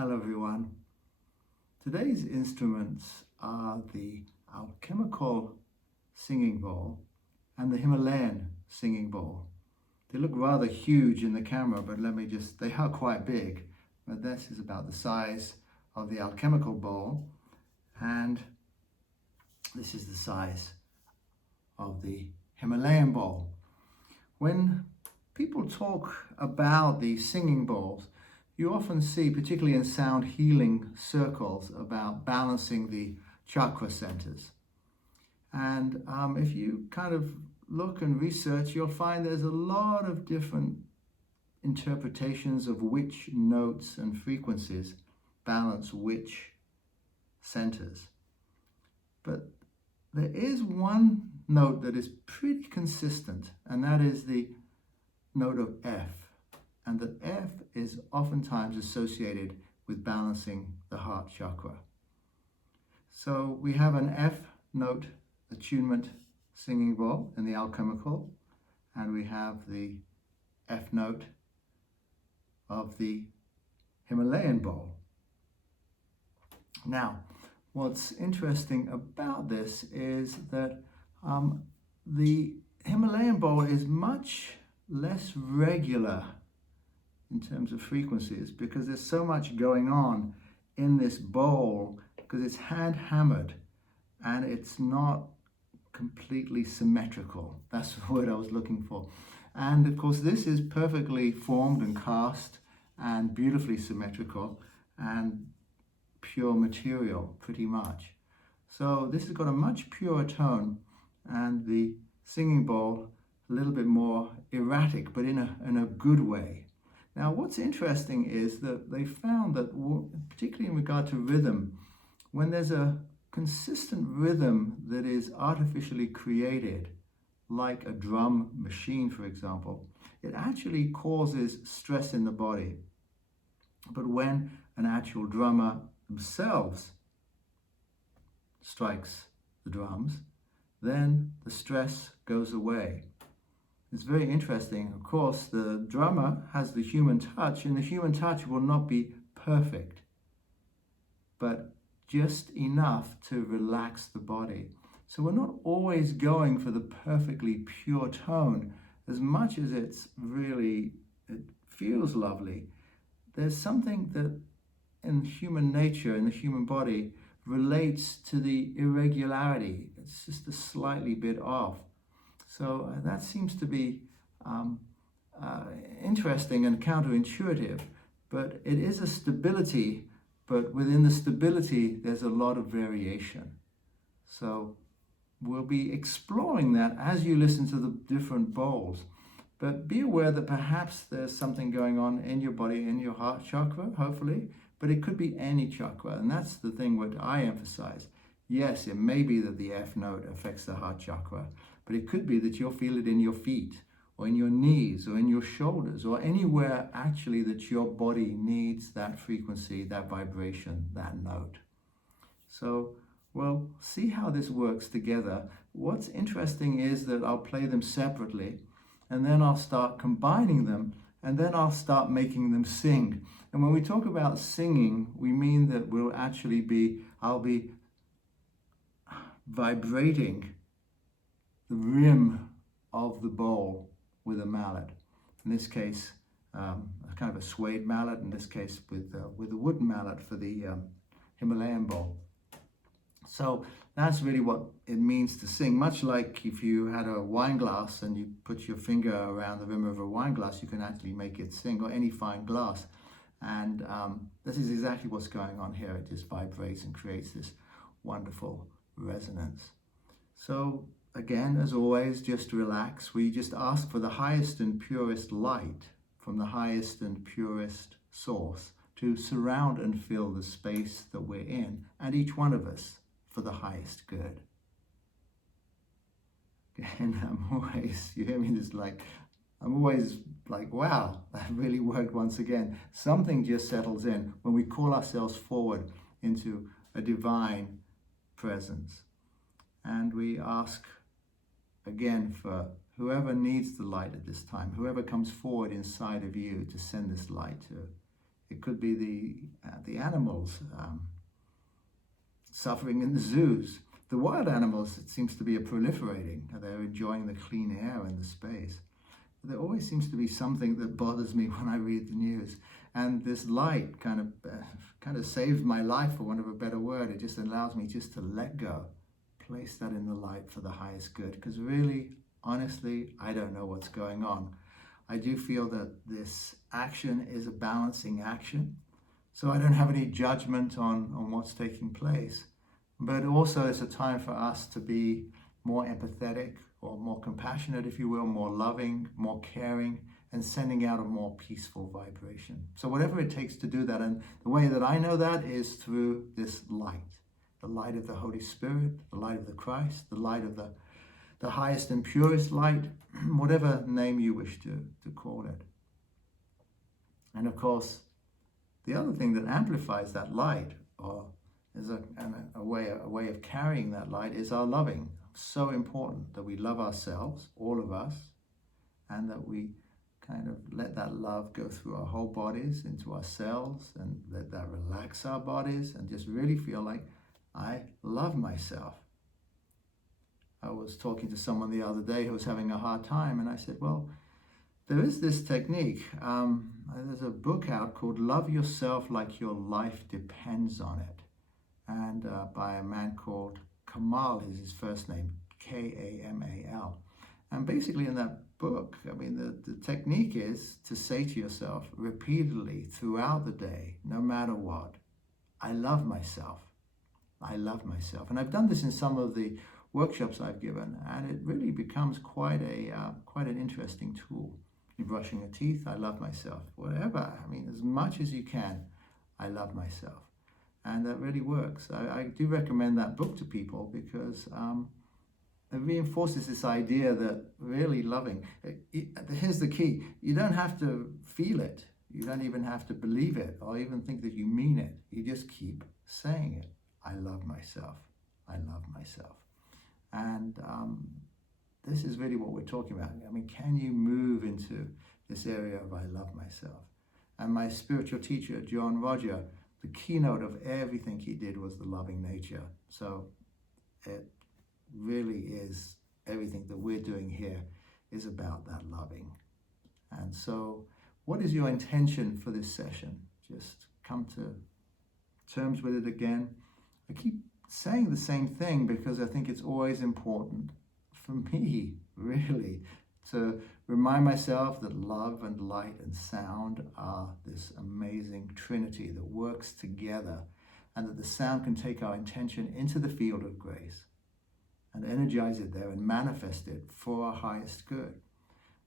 Hello everyone. Today's instruments are the Alchemical singing bowl and the Himalayan singing bowl. They look rather huge in the camera, but they are quite big. But this is about the size of the Alchemical bowl, and this is the size of the Himalayan bowl. When people talk about the singing bowls, you often see, particularly in sound healing circles, about balancing the chakra centers. And if you kind of look and research, you'll find there's a lot of different interpretations of which notes and frequencies balance which centers. But there is one note that is pretty consistent, and that is the note of F. And the F is oftentimes associated with balancing the heart chakra. So we have an F note attunement singing bowl in the Alchemical, and we have the F note of the Himalayan bowl. Now, what's interesting about this is that the Himalayan bowl is much less regular in terms of frequencies, because there's so much going on in this bowl, because it's hand hammered and it's not completely symmetrical. That's the word I was looking for. And of course this is perfectly formed and cast and beautifully symmetrical and pure material pretty much. So this has got a much purer tone, and the singing bowl a little bit more erratic, but in a good way. Now, what's interesting is that they found that, particularly in regard to rhythm, when there's a consistent rhythm that is artificially created, like a drum machine, for example, it actually causes stress in the body. But when an actual drummer themselves strikes the drums, then the stress goes away. It's very interesting. Of course, the drummer has the human touch, and the human touch will not be perfect, but just enough to relax the body. So we're not always going for the perfectly pure tone, as much as it feels lovely. There's something that in human nature, in the human body, relates to the irregularity. It's just a slightly bit off. So that seems to be interesting and counterintuitive, but it is a stability, but within the stability there's a lot of variation. So we'll be exploring that as you listen to the different bowls. But be aware that perhaps there's something going on in your body, in your heart chakra, hopefully, but it could be any chakra, and that's the thing what I emphasize. Yes, it may be that the F note affects the heart chakra, but it could be that you'll feel it in your feet, or in your knees, or in your shoulders, or anywhere actually that your body needs that frequency, that vibration, that note. So we'll see how this works together. What's interesting is that I'll play them separately, and then I'll start combining them, and then I'll start making them sing. And when we talk about singing, we mean that I'll be vibrating the rim of the bowl with a mallet. In this case, a kind of a suede mallet. In this case, with a wooden mallet for the Himalayan bowl. So that's really what it means to sing. Much like if you had a wine glass and you put your finger around the rim of a wine glass, you can actually make it sing, or any fine glass. And this is exactly what's going on here. It just vibrates and creates this wonderful resonance. So again, as always, just relax. We just ask for the highest and purest light from the highest and purest source to surround and fill the space that we're in, and each one of us, for the highest good. And you hear me, I'm always like, wow, that really worked once again. Something just settles in when we call ourselves forward into a divine presence. And we ask again for whoever needs the light at this time, whoever comes forward inside of you to send this light to. It could be the animals suffering in the zoos. The wild animals, it seems to be proliferating. They're enjoying the clean air and the space. But there always seems to be something that bothers me when I read the news. And this light kind of saves my life, for want of a better word. It just allows me just to let go, place that in the light for the highest good. Because really, honestly, I don't know what's going on. I do feel that this action is a balancing action. So I don't have any judgment on what's taking place. But also it's a time for us to be more empathetic, or more compassionate, if you will, more loving, more caring, and sending out a more peaceful vibration. So whatever it takes to do that, and the way that I know that is through this light, the light of the Holy Spirit, the light of the Christ, the light of the highest and purest light, whatever name you wish to call it. And of course, the other thing that amplifies that light, or is a way of carrying that light, is our loving. So important that we love ourselves, all of us, and that we kind of let that love go through our whole bodies, into our cells, and let that relax our bodies, and just really feel like I love myself. I was talking to someone the other day who was having a hard time, and I said, well, there is this technique. There's a book out called Love Yourself Like Your Life Depends on It, and by a man called Kamal is his first name, Kamal. And basically in that book, I mean, the technique is to say to yourself repeatedly throughout the day, no matter what, I love myself. I love myself. And I've done this in some of the workshops I've given, and it really becomes quite an interesting tool. You're brushing your teeth, I love myself. Whatever, I mean, as much as you can, I love myself. And that really works. I do recommend that book to people because it reinforces this idea that really loving, here's the key, you don't have to feel it. You don't even have to believe it or even think that you mean it. You just keep saying it. I love myself. I love myself. And this is really what we're talking about. I mean, can you move into this area of I love myself? And my spiritual teacher, John Roger, the keynote of everything he did was the loving nature. So it really is, everything that we're doing here is about that loving. And so what is your intention for this session? Just come to terms with it again. I keep saying the same thing because I think it's always important for me, really, to remind myself that love and light and sound are this amazing trinity that works together, and that the sound can take our intention into the field of grace and energize it there and manifest it for our highest good.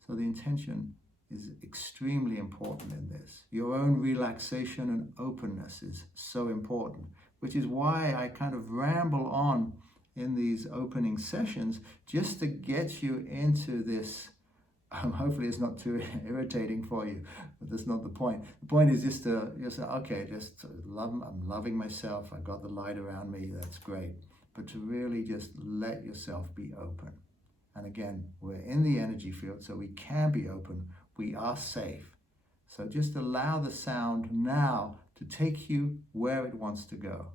So the intention is extremely important in this. Your own relaxation and openness is so important, which is why I kind of ramble on in these opening sessions just to get you into this. Hopefully it's not too irritating for you, but that's not the point. The point is just to say, okay, I'm loving myself, I got the light around me, that's great. But to really just let yourself be open. And again, we're in the energy field, so we can be open, we are safe. So just allow the sound now to take you where it wants to go.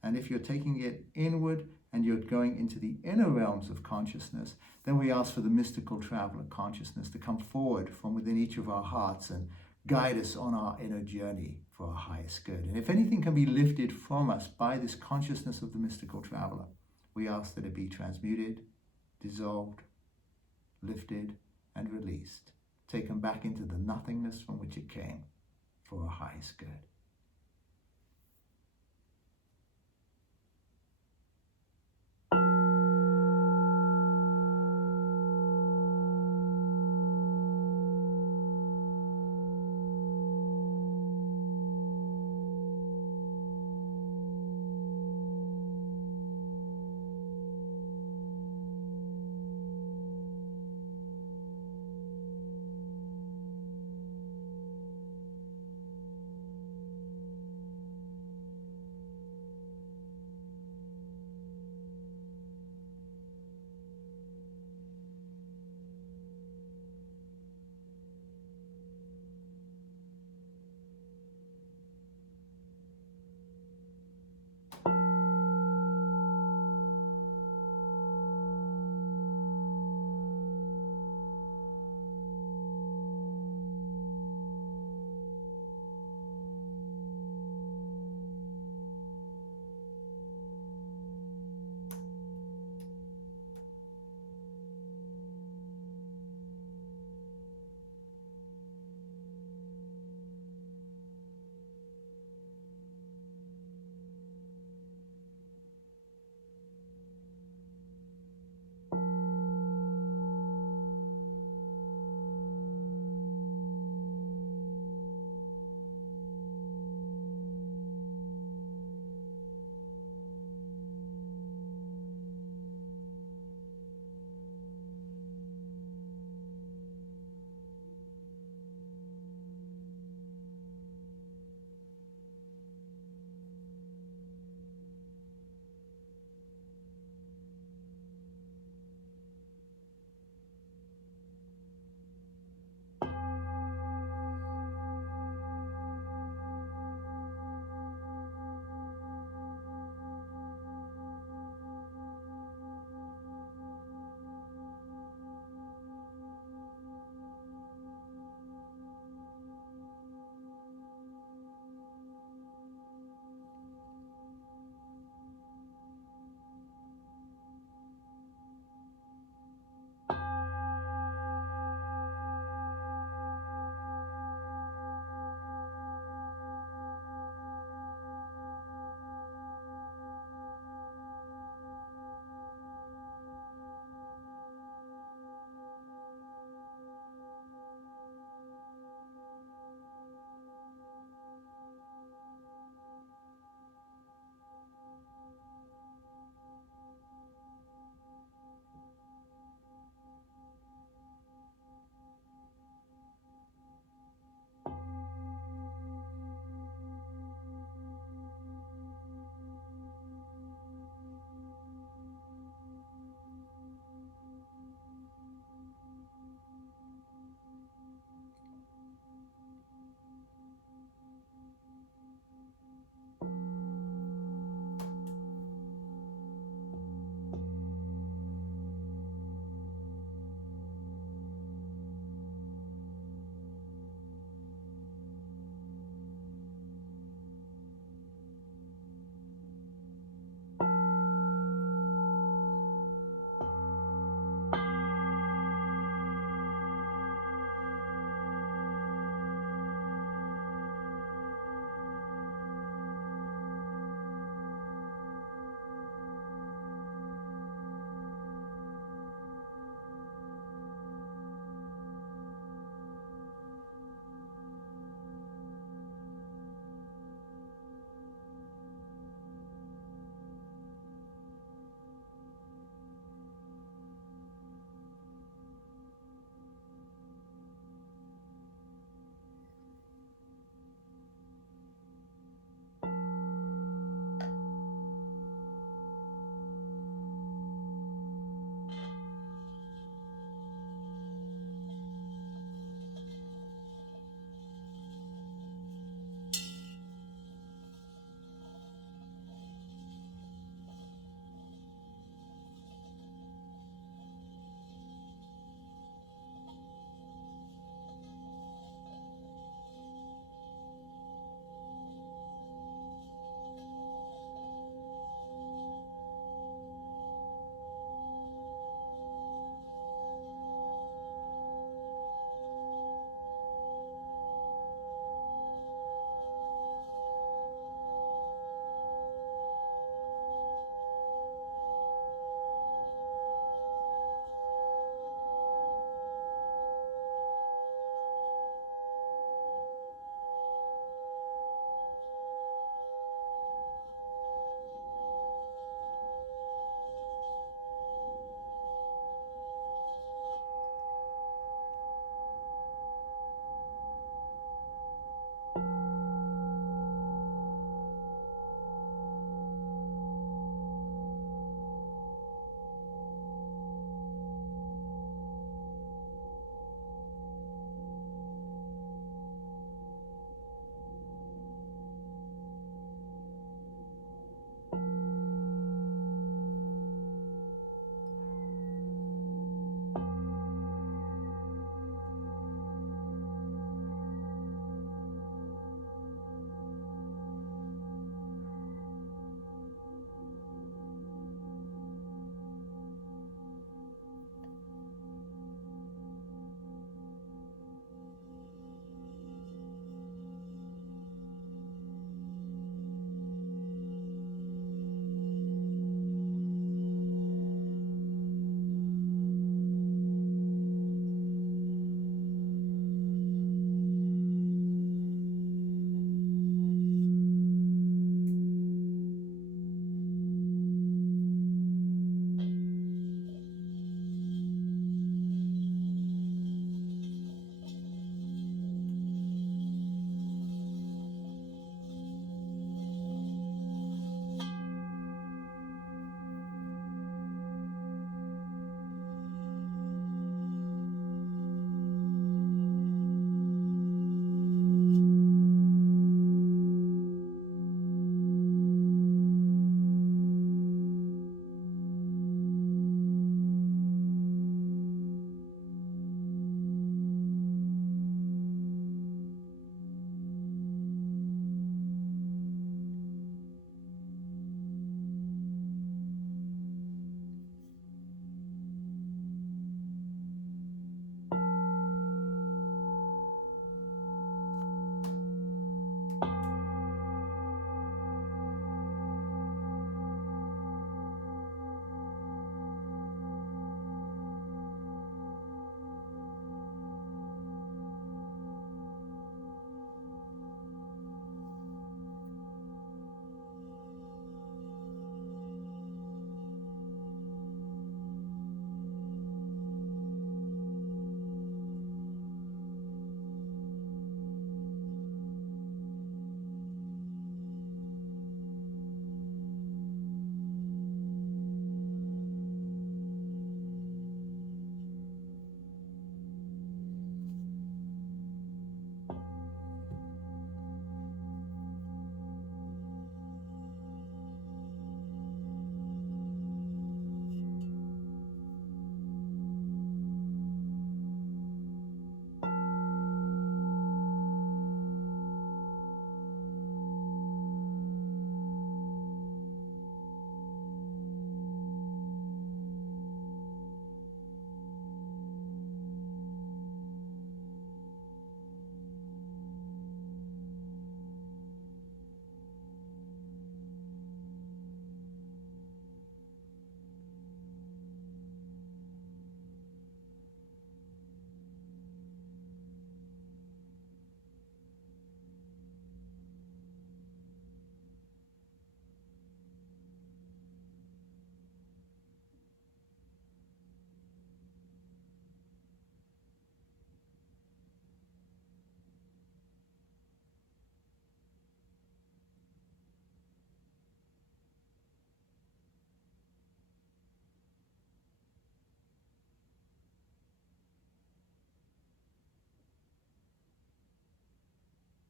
And if you're taking it inward and you're going into the inner realms of consciousness, then we ask for the mystical traveler consciousness to come forward from within each of our hearts and guide us on our inner journey for our highest good. And if anything can be lifted from us by this consciousness of the mystical traveler, we ask that it be transmuted, dissolved, lifted, and released, taken back into the nothingness from which it came for our highest good.